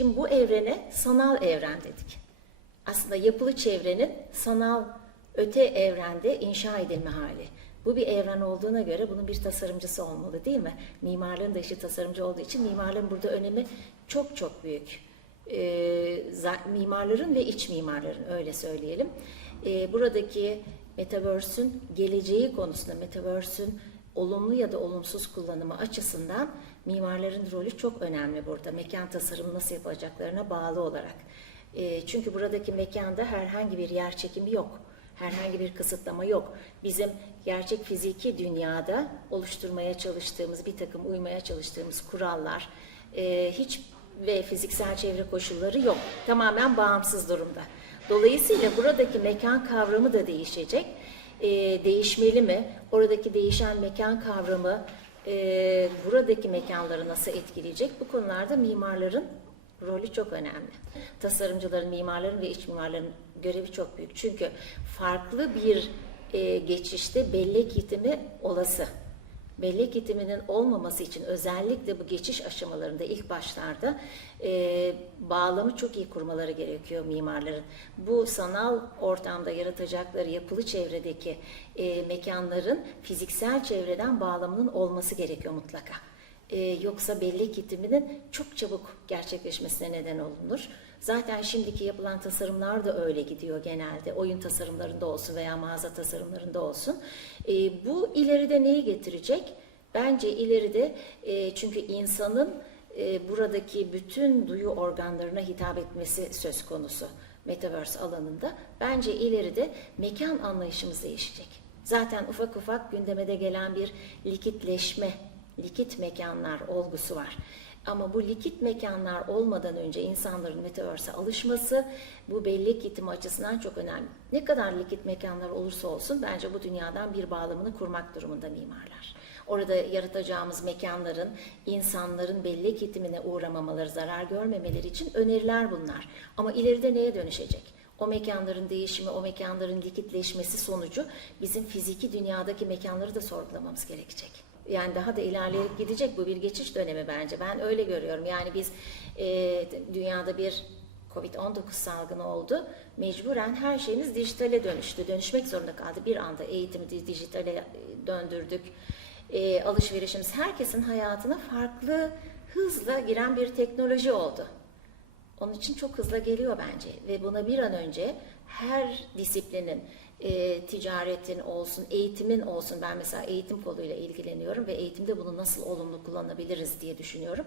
Şimdi bu evrene sanal evren dedik. Aslında yapılı çevrenin sanal öte evrende inşa edilme hali. Bu bir evren olduğuna göre bunun bir tasarımcısı olmalı değil mi? Mimarlığın da işi tasarımcı olduğu için mimarlığın burada önemi çok çok büyük. Za- mimarların ve iç mimarların öyle söyleyelim. Ee, buradaki Metaverse'ün geleceği konusunda Metaverse'ün olumlu ya da olumsuz kullanımı açısından mimarların rolü çok önemli burada. Mekan tasarımı nasıl yapacaklarına bağlı olarak. E, çünkü buradaki mekanda herhangi bir yer çekimi yok. Herhangi bir kısıtlama yok. Bizim gerçek fiziki dünyada oluşturmaya çalıştığımız, bir takım uymaya çalıştığımız kurallar, e, hiç ve fiziksel çevre koşulları yok. Tamamen bağımsız durumda. Dolayısıyla buradaki mekan kavramı da değişecek e, değişmeli mi? Oradaki değişen mekan kavramı e, buradaki mekanları nasıl etkileyecek? Bu konularda mimarların rolü çok önemli. Tasarımcıların, mimarların ve iç mimarların görevi çok büyük. Çünkü farklı bir e, geçişte bellek yitimi olası. Bellek itiminin olmaması için özellikle bu geçiş aşamalarında ilk başlarda e, bağlamı çok iyi kurmaları gerekiyor mimarların. Bu sanal ortamda yaratacakları yapılı çevredeki e, mekanların fiziksel çevreden bağlamının olması gerekiyor mutlaka. E, yoksa bellek itiminin çok çabuk gerçekleşmesine neden olunur. Zaten şimdiki yapılan tasarımlar da öyle gidiyor genelde. Oyun tasarımlarında olsun veya mağaza tasarımlarında olsun. E, bu ileride neyi getirecek? Bence ileride e, çünkü insanın e, buradaki bütün duyu organlarına hitap etmesi söz konusu Metaverse alanında. Bence ileride mekan anlayışımız değişecek. Zaten ufak ufak gündeme de gelen bir likitleşme, likit mekanlar olgusu var. Ama bu likit mekanlar olmadan önce insanların Metaverse'e alışması bu bellek gitimi açısından çok önemli. Ne kadar likit mekanlar olursa olsun bence bu dünyadan bir bağlamını kurmak durumunda mimarlar. Orada yaratacağımız mekanların insanların bellek itimine uğramamaları, zarar görmemeleri için öneriler bunlar. Ama ileride neye dönüşecek? O mekanların değişimi, o mekanların likitleşmesi sonucu bizim fiziki dünyadaki mekanları da sorgulamamız gerekecek. Yani daha da ilerleyip gidecek bu bir geçiş dönemi bence. Ben öyle görüyorum. Yani biz e, dünyada bir Covid-19 salgını oldu. Mecburen her şeyimiz dijitale dönüştü. Dönüşmek zorunda kaldı. Bir anda eğitimi di- dijitale döndürdük. E, alışverişimiz herkesin hayatına farklı hızla giren bir teknoloji oldu. Onun için çok hızlı geliyor bence ve buna bir an önce her disiplinin, e, ticaretin olsun, eğitimin olsun. Ben mesela eğitim koluyla ilgileniyorum ve eğitimde bunu nasıl olumlu kullanabiliriz diye düşünüyorum.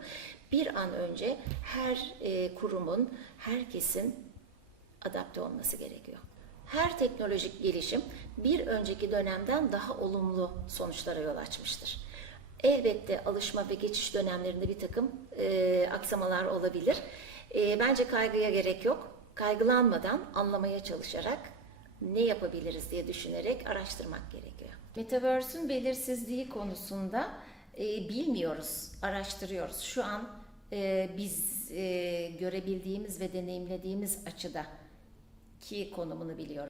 Bir an önce her e, kurumun, herkesin adapte olması gerekiyor. Her teknolojik gelişim bir önceki dönemden daha olumlu sonuçlara yol açmıştır. Elbette alışma ve geçiş dönemlerinde bir takım e, aksamalar olabilir. E, bence kaygıya gerek yok. Kaygılanmadan, anlamaya çalışarak ne yapabiliriz diye düşünerek araştırmak gerekiyor. Metaverse'ün belirsizliği konusunda e, bilmiyoruz, araştırıyoruz. Şu an e, biz e, görebildiğimiz ve deneyimlediğimiz açıda ki konumunu biliyoruz.